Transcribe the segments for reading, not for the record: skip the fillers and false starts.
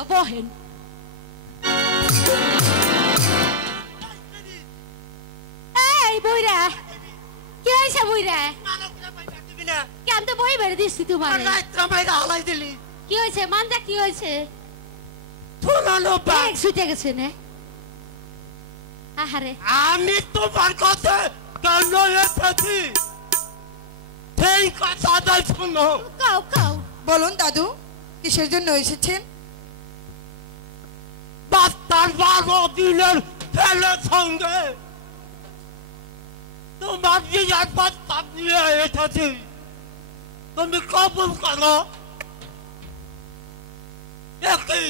তো বহেন এই বইরা কি হইছে বইরা কেন তো বই বের দিছি তোমারে রাত্রা মাইরা হালাই দিলি কি হইছে মানটা কি হইছে শোনালো এক ছুটে গেছে না আহারে আমি তোমার কথা কেন এসেছি সেই কথাটাই শোনো কাও কাও বলুন দাদু কিসের জন্য এসেছেন বাচ্চার 12 দিনের ছেলের সঙ্গে তোমার বিয়ের প্রস্তাব নিয়ে এসেছি তুমি কবুল করো একই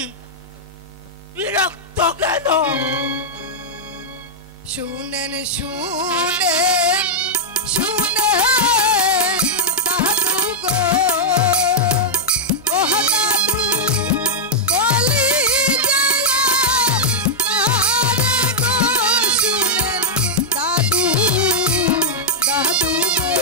বিরক্ত কেন শুনেন শুনেন শুনেন দাদু গো ও দাদু বলি গেলা আরে গো শুনেন দাদু দাদু গো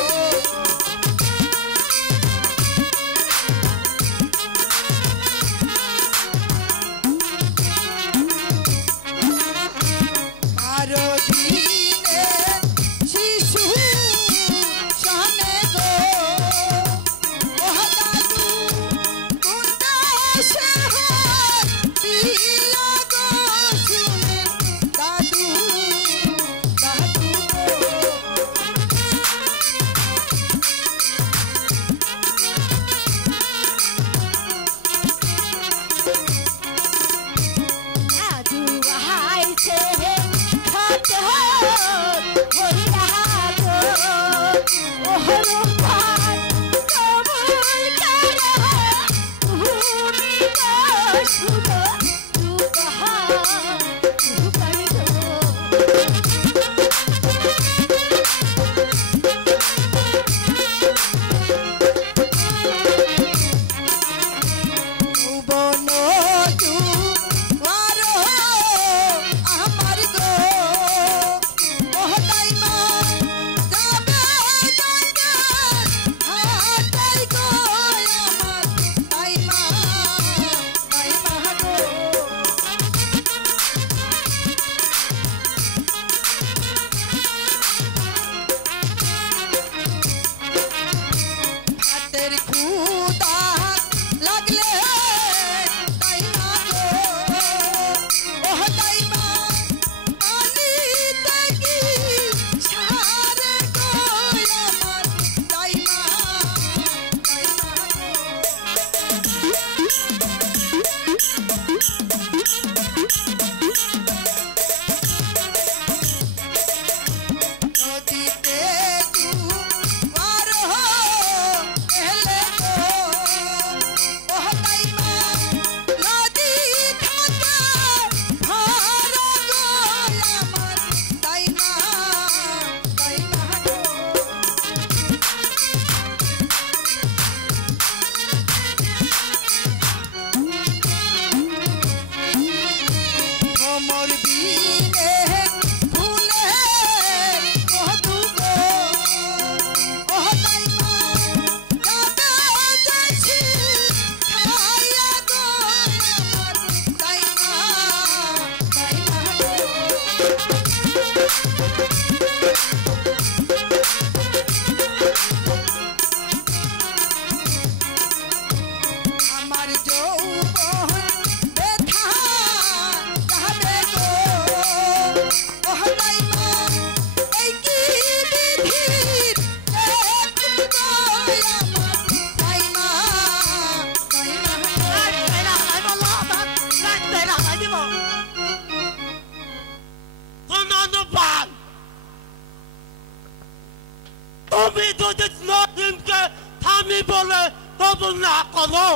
আমি বলে কবুল না করো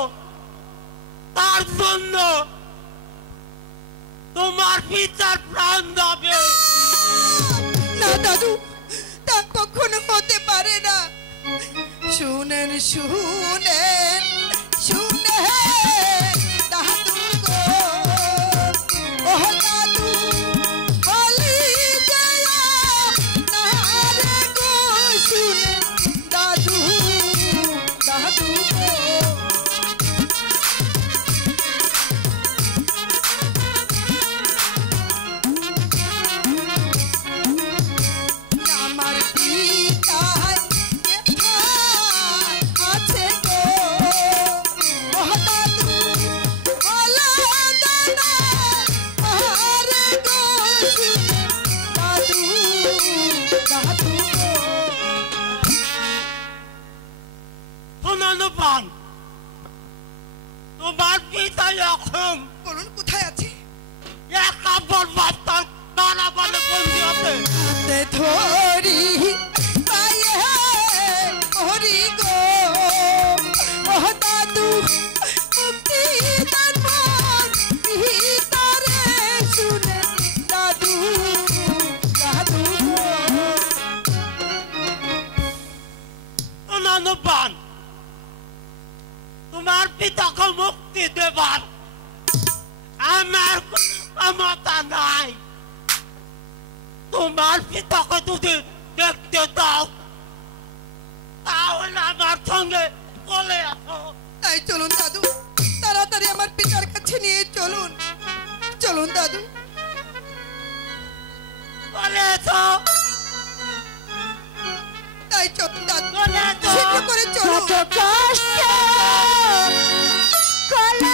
তার জন্য তোমার পিতার প্রাণ যাবে না দাদু তা কখনো হতে পারে না শুনেন শুনেন শুনেন দাদু গো ও দাদু বলি গেলা না রে গো শুনেন দাদু দাদু গো বলুন বলুন কোথায় আছে? একা বলবার তার নানা বলে বন্দি আছে। হাতে ধরি পায়ে হরি গো ও দাদু মুক্তি দান ভিতরে শুনে দাদু দাদু নানুবান তোমার পিতাকে মুক্তি দেবার আমার কোনো ক্ষমতা নাই। তোমার পিতাকে যদি দেখতে দাও তাহলে আমার সঙ্গে চলে আসো। তাই চলুন দাদু, তাড়াতাড়ি আমার পিতার কাছে নিয়ে চলুন। চলুন দাদু। চলে এসো। তাই চলুন দাদু, চলে এসো। শীঘ্র করে চলুন। কত কষ্ট কলা